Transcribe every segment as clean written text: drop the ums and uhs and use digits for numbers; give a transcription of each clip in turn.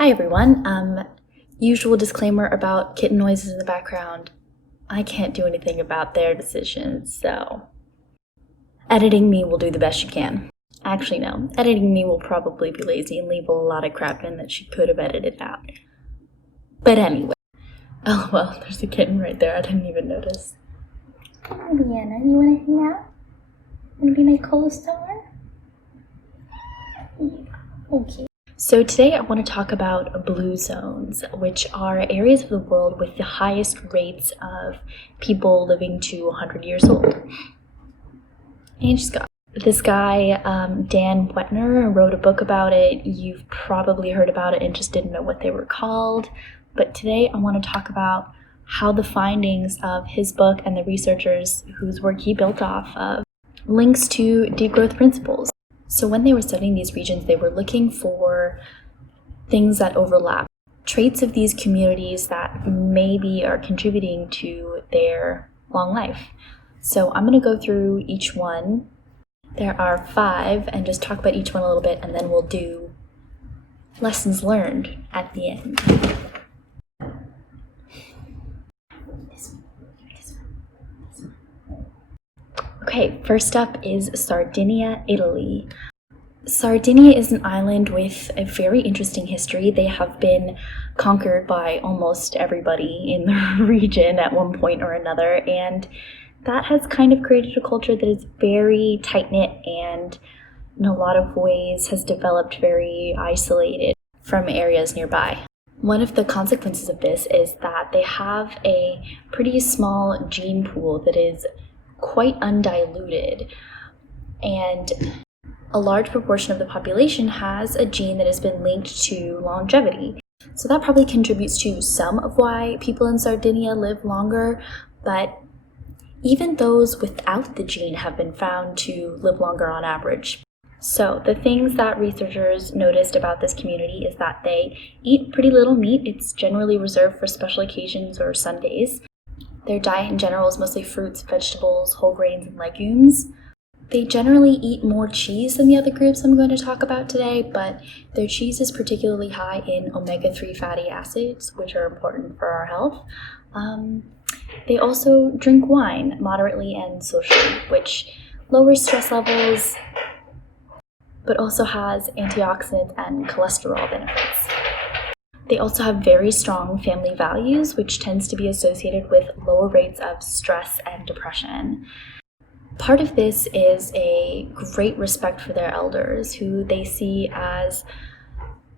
Hi everyone. Usual disclaimer about kitten noises in the background. I can't do anything about their decisions, so editing me will do the best she can. Actually, no. Editing me will probably be lazy and leave a lot of crap in that she could have edited out. But anyway. Oh well, there's a kitten right there. I didn't even notice. Hi, Vienna. You want to hang out? Want to be my co-star? Okay. So today I want to talk about blue zones, which are areas of the world with the highest rates of people living to 100 years old. And this guy, Dan Wetner, wrote a book about it. You've probably heard about it and just didn't know what they were called. But today I want to talk about how the findings of his book and the researchers whose work he built off of links to degrowth principles. So when they were studying these regions, they were looking for things that overlap, traits of these communities that maybe are contributing to their long life. So I'm going to go through each one. There are 5, and just talk about each one a little bit, and then we'll do lessons learned at the end. Okay, first up is Sardinia, Italy. Sardinia is an island with a very interesting history. They have been conquered by almost everybody in the region at one point or another, and that has kind of created a culture that is very tight-knit and in a lot of ways has developed very isolated from areas nearby. One of the consequences of this is that they have a pretty small gene pool that is quite undiluted, and a large proportion of the population has a gene that has been linked to longevity. So that probably contributes to some of why people in Sardinia live longer, but even those without the gene have been found to live longer on average. So the things that researchers noticed about this community is that they eat pretty little meat. It's generally reserved for special occasions or Sundays. Their diet in general is mostly fruits, vegetables, whole grains, and legumes. They generally eat more cheese than the other groups I'm going to talk about today, but their cheese is particularly high in omega-3 fatty acids, which are important for our health. They also drink wine moderately and socially, which lowers stress levels, but also has antioxidant and cholesterol benefits. They also have very strong family values, which tends to be associated with lower rates of stress and depression. Part of this is a great respect for their elders, who they see as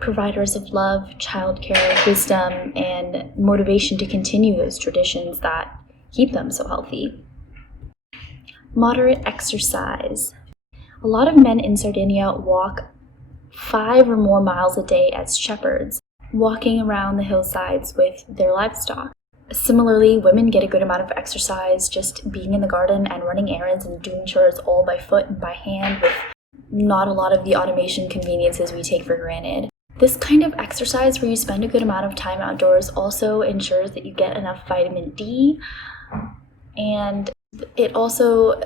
providers of love, childcare, wisdom, and motivation to continue those traditions that keep them so healthy. Moderate exercise. A lot of men in Sardinia walk 5 or more miles a day as shepherds, walking around the hillsides with their livestock. Similarly, women get a good amount of exercise just being in the garden and running errands and doing chores all by foot and by hand with not a lot of the automation conveniences we take for granted. This kind of exercise where you spend a good amount of time outdoors also ensures that you get enough vitamin D, and it also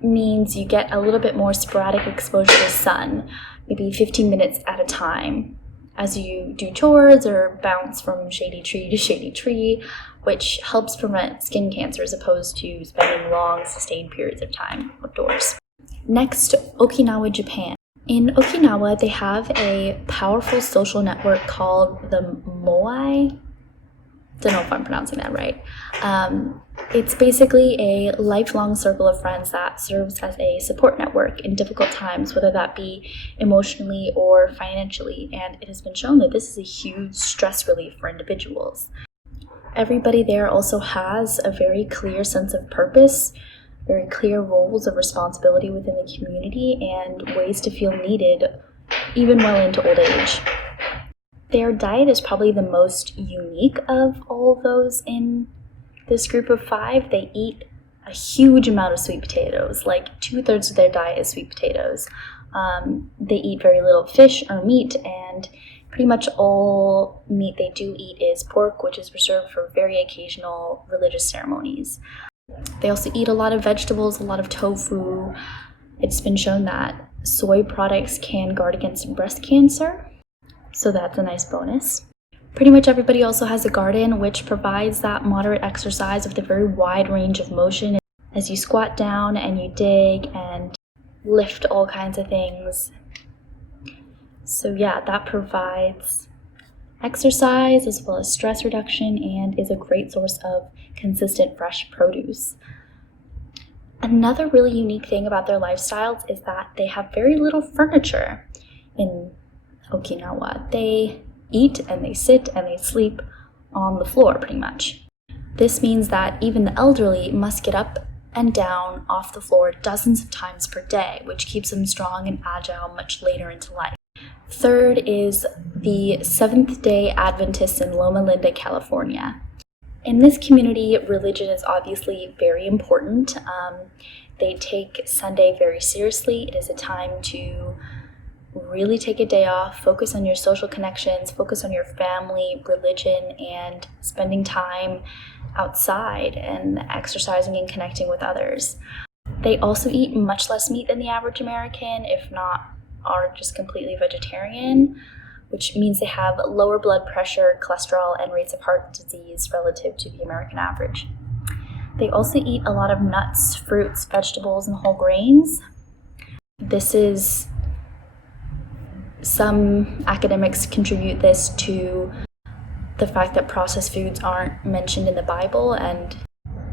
means you get a little bit more sporadic exposure to sun, maybe 15 minutes at a time, as you do chores or bounce from shady tree to shady tree, which helps prevent skin cancer as opposed to spending long, sustained periods of time outdoors. Next, Okinawa, Japan. In Okinawa, they have a powerful social network called the Moai. Don't know if I'm pronouncing that right. It's basically a lifelong circle of friends that serves as a support network in difficult times, whether that be emotionally or financially, and it has been shown that this is a huge stress relief for individuals. Everybody there also has a very clear sense of purpose, very clear roles of responsibility within the community, and ways to feel needed even well into old age. Their diet is probably the most unique of all those in this group of 5. They eat a huge amount of sweet potatoes, like 2/3 of their diet is sweet potatoes. They eat very little fish or meat, and pretty much all meat they do eat is pork, which is reserved for very occasional religious ceremonies. They also eat a lot of vegetables, a lot of tofu. It's been shown that soy products can guard against breast cancer. so that's a nice bonus. Pretty much everybody also has a garden, which provides that moderate exercise with a very wide range of motion as you squat down and you dig and lift all kinds of things. So yeah, that provides exercise as well as stress reduction and is a great source of consistent fresh produce. Another really unique thing about their lifestyles is that they have very little furniture in Okinawa. They eat and they sit and they sleep on the floor pretty much. This means that even the elderly must get up and down off the floor dozens of times per day, which keeps them strong and agile much later into life. Third is the Seventh-day Adventists in Loma Linda, California. In this community, religion is obviously very important. They take Sunday very seriously. It is a time to really take a day off, focus on your social connections, focus on your family, religion, and spending time outside and exercising and connecting with others. They also eat much less meat than the average American, if not are just completely vegetarian, which means they have lower blood pressure, cholesterol, and rates of heart disease relative to the American average. They also eat a lot of nuts, fruits, vegetables, and whole grains. Some academics contribute this to the fact that processed foods aren't mentioned in the Bible, and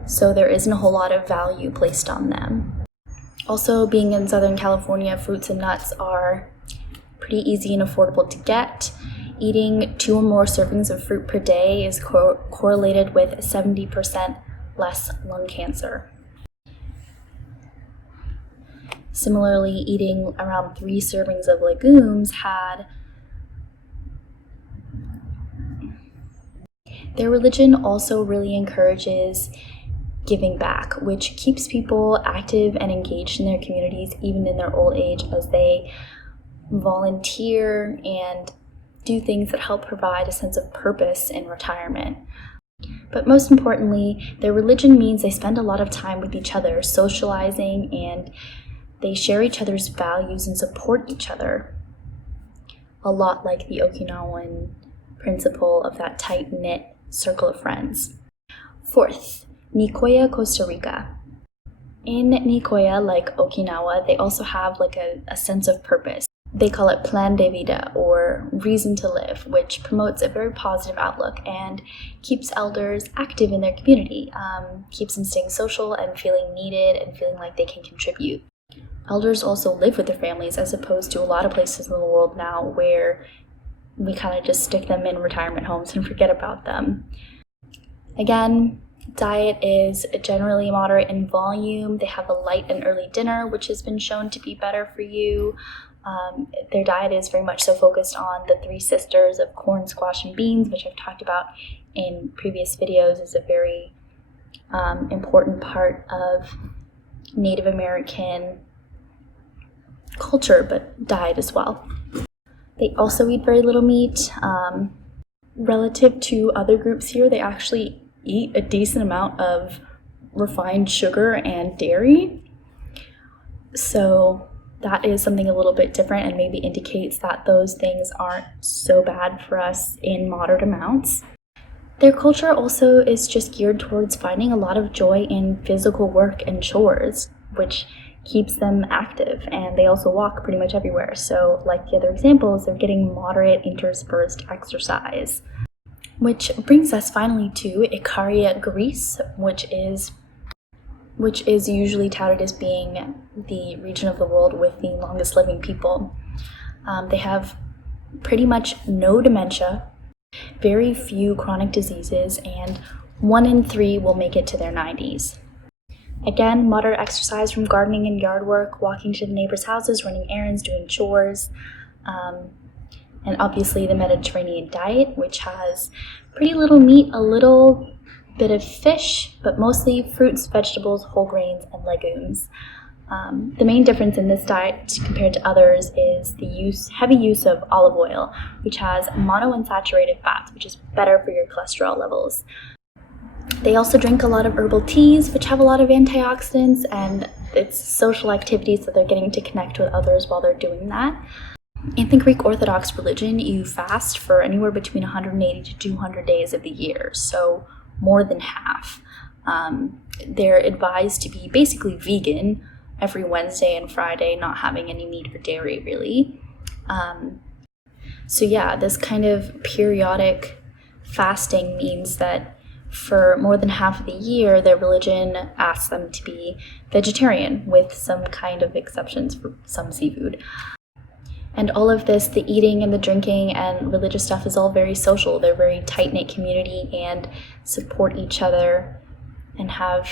so there isn't a whole lot of value placed on them. Also, being in Southern California, fruits and nuts are pretty easy and affordable to get. Eating 2 or more servings of fruit per day is correlated with 70% less lung cancer. Similarly, eating around 3 servings of legumes Their religion also really encourages giving back, which keeps people active and engaged in their communities even in their old age as they volunteer and do things that help provide a sense of purpose in retirement. But most importantly, their religion means they spend a lot of time with each other, socializing, and they share each other's values and support each other, a lot like the Okinawan principle of that tight-knit circle of friends. Fourth, Nicoya, Costa Rica. In Nicoya, like Okinawa, they also have a sense of purpose. They call it plan de vida, or reason to live, which promotes a very positive outlook and keeps elders active in their community, keeps them staying social and feeling needed and feeling like they can contribute. Elders also live with their families, as opposed to a lot of places in the world now where we kind of just stick them in retirement homes and forget about them. Again, diet is generally moderate in volume. They have a light and early dinner, which has been shown to be better for you. Their diet is very much so focused on the 3 sisters of corn, squash, and beans, which I've talked about in previous videos, is a very important part of Native American culture, but diet as well. They also eat very little meat. Relative to other groups here, they actually eat a decent amount of refined sugar and dairy. So that is something a little bit different and maybe indicates that those things aren't so bad for us in moderate amounts. Their culture also is just geared towards finding a lot of joy in physical work and chores, which keeps them active, and they also walk pretty much everywhere. So like the other examples, they're getting moderate interspersed exercise. Which brings us finally to Ikaria, Greece, which is usually touted as being the region of the world with the longest living people. They have pretty much no dementia, very few chronic diseases, and 1 in 3 will make it to their 90s. Again, moderate exercise from gardening and yard work, walking to the neighbors' houses, running errands, doing chores, and obviously the Mediterranean diet, which has pretty little meat, a little bit of fish, but mostly fruits, vegetables, whole grains, and legumes. The main difference in this diet compared to others is the heavy use of olive oil, which has monounsaturated fats, which is better for your cholesterol levels. They also drink a lot of herbal teas, which have a lot of antioxidants, and it's social activities that they're getting to connect with others while they're doing that. In the Greek Orthodox religion, you fast for anywhere between 180 to 200 days of the year, so more than half. They're advised to be basically vegan every Wednesday and Friday, not having any meat or dairy, really. So yeah, this kind of periodic fasting means that for more than half of the year, their religion asks them to be vegetarian, with some kind of exceptions for some seafood. And all of this, the eating and the drinking and religious stuff, is all very social. They're a very tight-knit community and support each other and have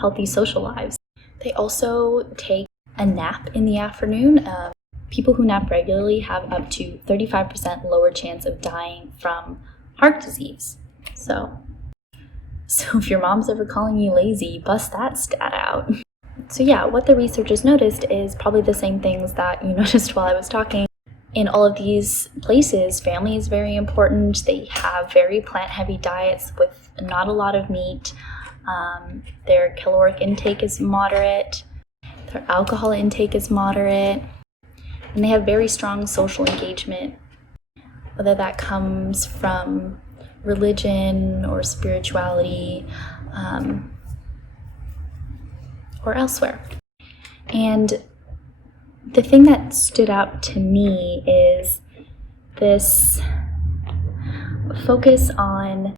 healthy social lives. They also take a nap in the afternoon. People who nap regularly have up to 35% lower chance of dying from heart disease. So if your mom's ever calling you lazy, bust that stat out. So yeah, what the researchers noticed is probably the same things that you noticed while I was talking. In all of these places, family is very important. They have very plant-heavy diets with not a lot of meat. Their caloric intake is moderate. Their alcohol intake is moderate. And they have very strong social engagement, whether that comes from religion or spirituality, or elsewhere. And the thing that stood out to me is this focus on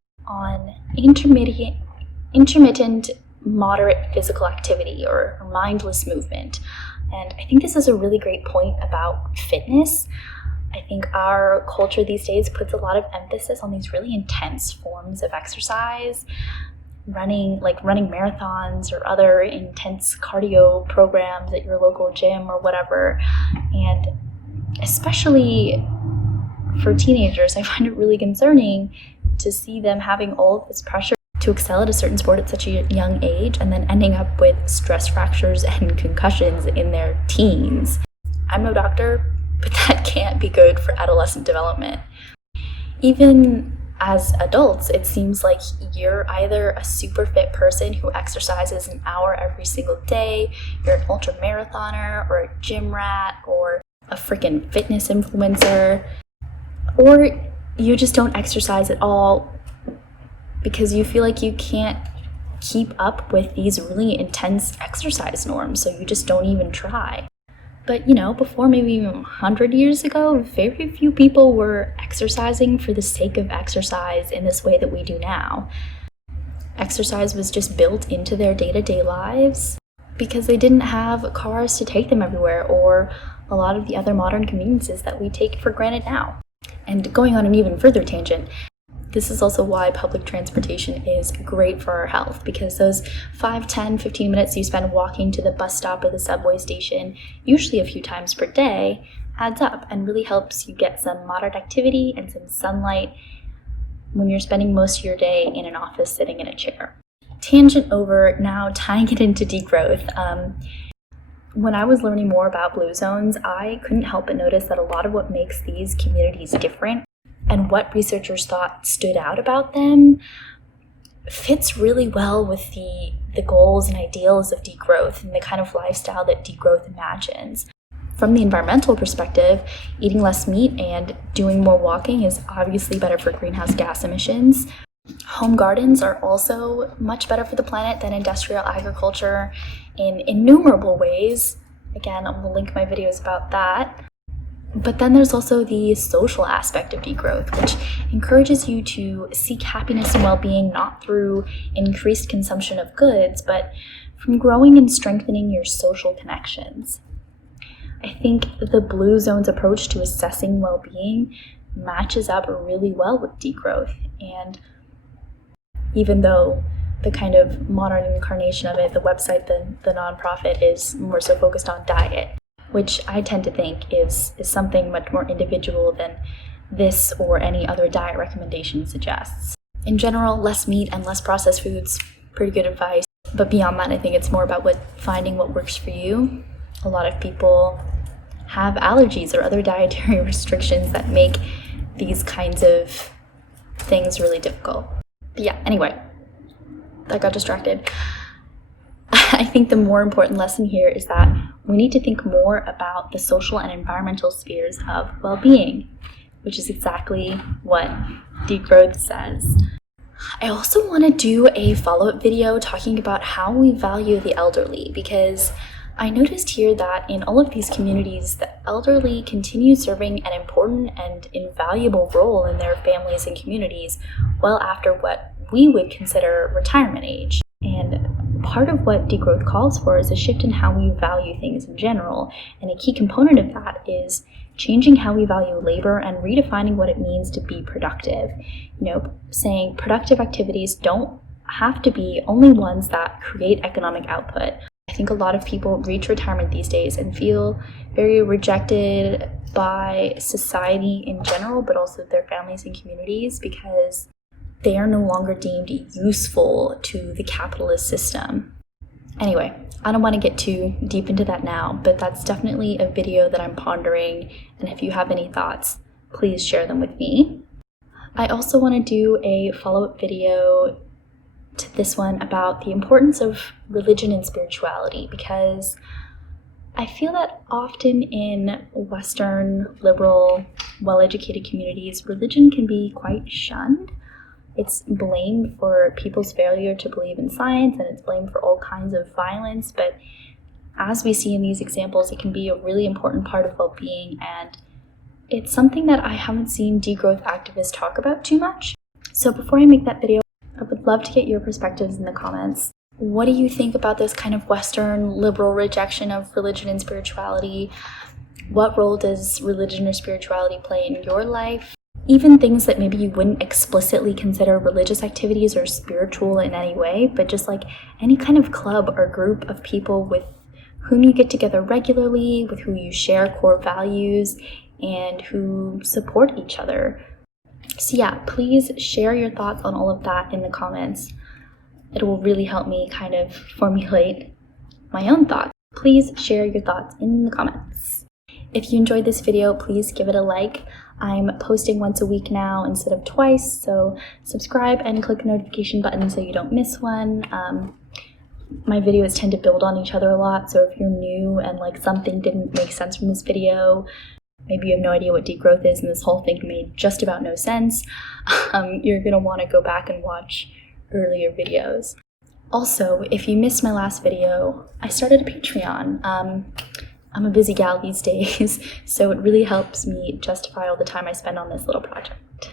intermittent moderate physical activity or mindless movement. And I think this is a really great point about fitness. I think our culture these days puts a lot of emphasis on these really intense forms of exercise, running marathons or other intense cardio programs at your local gym or whatever. And especially for teenagers, I find it really concerning to see them having all of this pressure to excel at a certain sport at such a young age and then ending up with stress fractures and concussions in their teens. I'm no doctor, but that can't be good for adolescent development. Even as adults, it seems like you're either a super fit person who exercises an hour every single day, you're an ultra marathoner or a gym rat or a freaking fitness influencer, or you just don't exercise at all because you feel like you can't keep up with these really intense exercise norms, so you just don't even try. But before maybe even 100 years ago, very few people were exercising for the sake of exercise in this way that we do now. Exercise was just built into their day-to-day lives because they didn't have cars to take them everywhere or a lot of the other modern conveniences that we take for granted now. And going on an even further tangent, this is also why public transportation is great for our health, because those 5, 10, 15 minutes you spend walking to the bus stop or the subway station, usually a few times per day, adds up and really helps you get some moderate activity and some sunlight when you're spending most of your day in an office sitting in a chair. Tangent over, now tying it into degrowth. When I was learning more about blue zones, I couldn't help but notice that a lot of what makes these communities different and what researchers thought stood out about them fits really well with the goals and ideals of degrowth and the kind of lifestyle that degrowth imagines. From the environmental perspective, eating less meat and doing more walking is obviously better for greenhouse gas emissions. Home gardens are also much better for the planet than industrial agriculture in innumerable ways. Again, I'm going to link my videos about that. But then there's also the social aspect of degrowth, which encourages you to seek happiness and well-being not through increased consumption of goods, but from growing and strengthening your social connections. I think the Blue Zone's approach to assessing well-being matches up really well with degrowth. And even though the kind of modern incarnation of it, the website, the nonprofit, is more so focused on diet, which I tend to think is something much more individual than this or any other diet recommendation suggests. In general, less meat and less processed foods, pretty good advice. But beyond that, I think it's more about finding what works for you. A lot of people have allergies or other dietary restrictions that make these kinds of things really difficult. But yeah, anyway, I got distracted. I think the more important lesson here is that we need to think more about the social and environmental spheres of well-being, which is exactly what Degrowth says. I also want to do a follow-up video talking about how we value the elderly, because I noticed here that in all of these communities, the elderly continue serving an important and invaluable role in their families and communities well after what we would consider retirement age. And part of what degrowth calls for is a shift in how we value things in general, and a key component of that is changing how we value labor and redefining what it means to be productive. Saying productive activities don't have to be only ones that create economic output. I think a lot of people reach retirement these days and feel very rejected by society in general, but also their families and communities, because they are no longer deemed useful to the capitalist system. Anyway, I don't want to get too deep into that now, but that's definitely a video that I'm pondering, and if you have any thoughts, please share them with me. I also want to do a follow-up video to this one about the importance of religion and spirituality, because I feel that often in Western, liberal, well-educated communities, religion can be quite shunned. It's blamed for people's failure to believe in science, and it's blamed for all kinds of violence, but as we see in these examples, it can be a really important part of well-being, and it's something that I haven't seen degrowth activists talk about too much. So before I make that video, I would love to get your perspectives in the comments. What do you think about this kind of Western liberal rejection of religion and spirituality? What role does religion or spirituality play in your life? Even things that maybe you wouldn't explicitly consider religious activities or spiritual in any way, but just like any kind of club or group of people with whom you get together regularly, with who you share core values, and who support each other. So yeah, please share your thoughts on all of that in the comments. It will really help me kind of formulate my own thoughts. Please share your thoughts in the comments. If you enjoyed this video, please give it a like. I'm posting once a week now instead of twice, so subscribe and click the notification button so you don't miss one. My videos tend to build on each other a lot, so if you're new and like something didn't make sense from this video, maybe you have no idea what degrowth is and this whole thing made just about no sense, you're going to want to go back and watch earlier videos. Also, if you missed my last video, I started a Patreon. I'm a busy gal these days, so it really helps me justify all the time I spend on this little project.